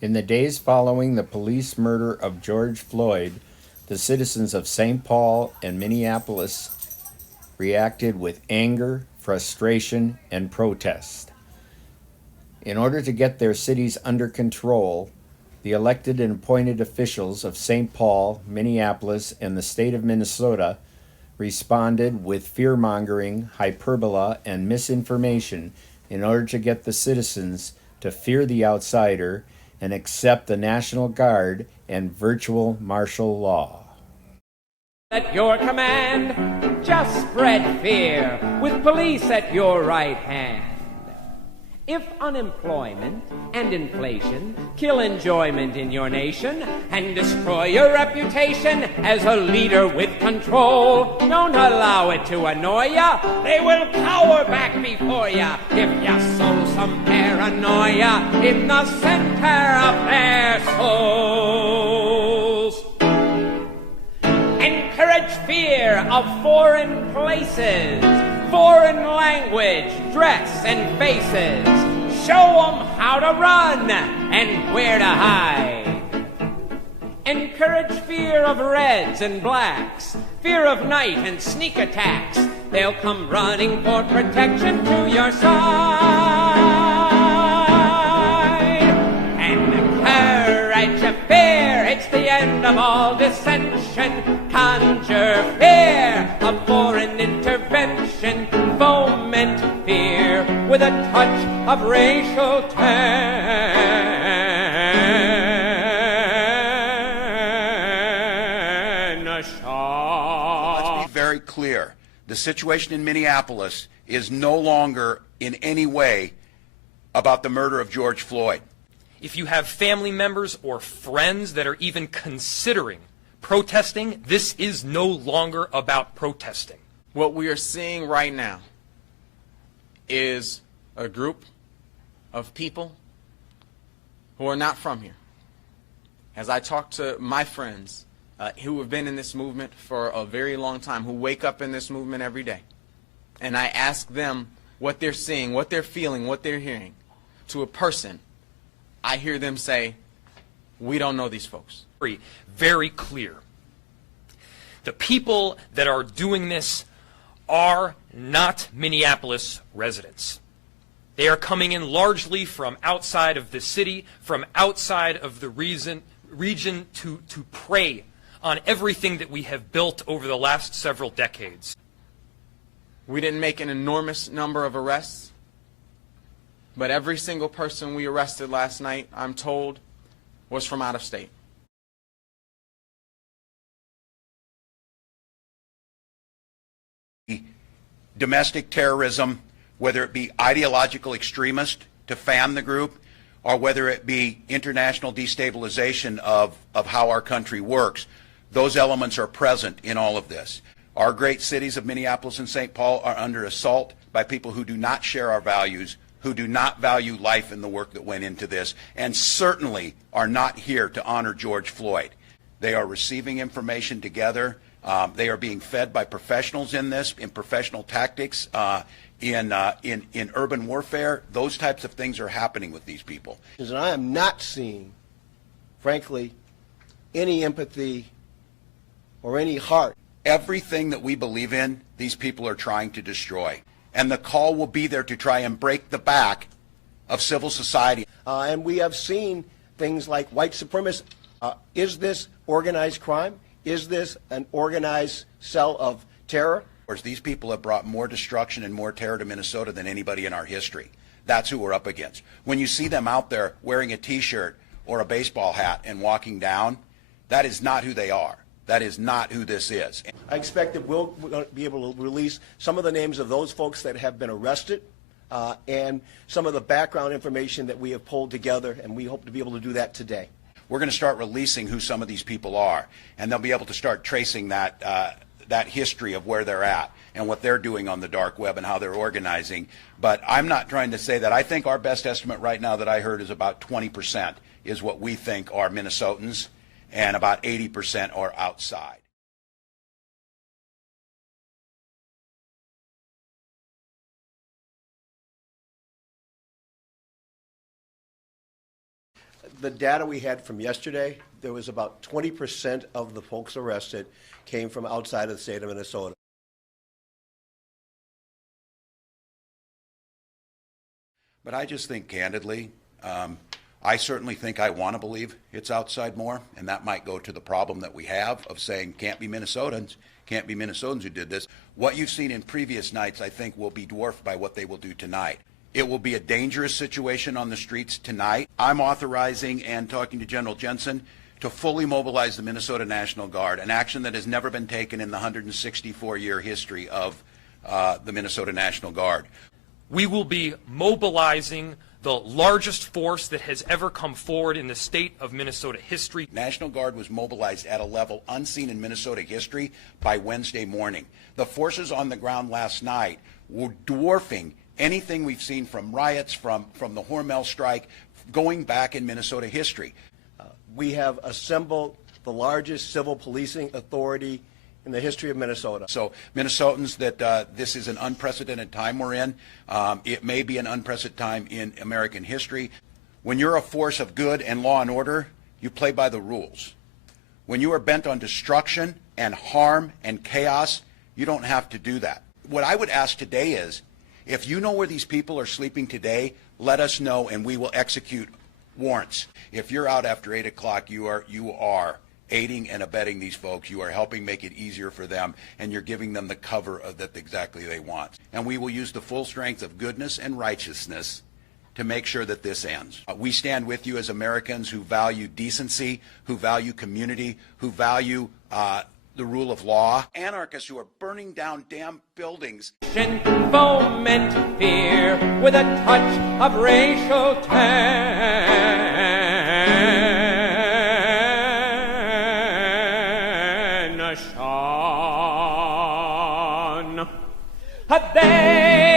In the days following the police murder of George Floyd, the citizens of St. Paul and Minneapolis reacted with anger, frustration, and protest. In order to get their cities under control, the elected and appointed officials of St. Paul, Minneapolis, and the state of Minnesota responded with fear-mongering, hyperbole, and misinformation in order to get the citizens to fear the outsider and accept the National Guard and virtual martial law. At your command, just spread fear with police at your right hand. If unemployment and inflation kill enjoyment in your nation and destroy your reputation as a leader with control, don't allow it to annoy ya. They will cower back before ya if ya sow some paranoia in the center of their souls. Encourage fear of foreign places, foreign language, dress, and faces. Show 'em how to run and where to hide. Encourage fear of reds and blacks, fear of night and sneak attacks. They'll come running for protection to your side. Encourage fear, it's the end of all dissension. Conjure fear of foreign intervention. Foment fear with a touch of racial tension. Let's be very clear. The situation in Minneapolis is no longer in any way about the murder of George Floyd. If you have family members or friends that are even considering protesting, this is no longer about protesting. What we are seeing right now is a group of people who are not from here. As I talk to my friends who have been in this movement for a very long time, who wake up in this movement every day, and I ask them what they're seeing, what they're feeling, what they're hearing, to a person, I hear them say, we don't know these folks. Very clear. The people that are doing this are not Minneapolis residents. They are coming in largely from outside of the city, from outside of the region to prey on everything that we have built over the last several decades. We didn't make an enormous number of arrests, but every single person we arrested last night, I'm told, was from out of state. Domestic terrorism, whether it be ideological extremist to fan the group, or whether it be international destabilization of how our country works, those elements are present in all of this. Our great cities of Minneapolis and St. Paul are under assault by people who do not share our values, who do not value life and the work that went into this, and certainly are not here to honor George Floyd. They are receiving information together. They are being fed by professionals in this, in professional tactics, in urban warfare. Those types of things are happening with these people. And I am not seeing, frankly, any empathy or any heart. Everything that we believe in, these people are trying to destroy. And the call will be there to try and break the back of civil society. And we have seen things like white supremacy. Is this organized crime? Is this an organized cell of terror? These people have brought more destruction and more terror to Minnesota than anybody in our history. That's who we're up against. When you see them out there wearing a T-shirt or a baseball hat and walking down, that is not who they are. That is not who this is. I expect that we'll be able to release some of the names of those folks that have been arrested and some of the background information that we have pulled together, and we hope to be able to do that today. We're going to start releasing who some of these people are, and they'll be able to start tracing that history of where they're at and what they're doing on the dark web and how they're organizing. But I'm not trying to say that. I think our best estimate right now that I heard is about 20% is what we think are Minnesotans, and about 80% are outside. the data we had from yesterday, there was about 20% of the folks arrested came from outside of the state of Minnesota. But I just think candidly, I certainly think I want to believe it's outside more, and that might go to the problem that we have of saying can't be Minnesotans who did this. What you've seen in previous nights, I think, will be dwarfed by what they will do tonight. It will be a dangerous situation on the streets tonight. I'm authorizing and talking to General Jensen to fully mobilize the Minnesota National Guard, an action that has never been taken in the 164-year history of the Minnesota National Guard. We will be mobilizing the largest force that has ever come forward in the state of Minnesota history. National Guard was mobilized at a level unseen in Minnesota history by Wednesday morning. The forces on the ground last night were dwarfing anything we've seen from riots, from the Hormel strike, going back in Minnesota history. We have assembled the largest civil policing authority in the history of Minnesota. So Minnesotans, that this is an unprecedented time we're in. It may be an unprecedented time in American history. When you're a force of good and law and order, you play by the rules. When you are bent on destruction and harm and chaos, you don't have to do that. What I would ask today is, if you know where these people are sleeping today, let us know and we will execute warrants. If you're out after 8 o'clock, you are aiding and abetting these folks. You are helping make it easier for them, and you're giving them the cover that exactly they want. And we will use the full strength of goodness and righteousness to make sure that this ends. We stand with you as Americans who value decency, who value community, who value the rule of law. Anarchists who are burning down damn buildings. Foment fear with a touch of racial tension. They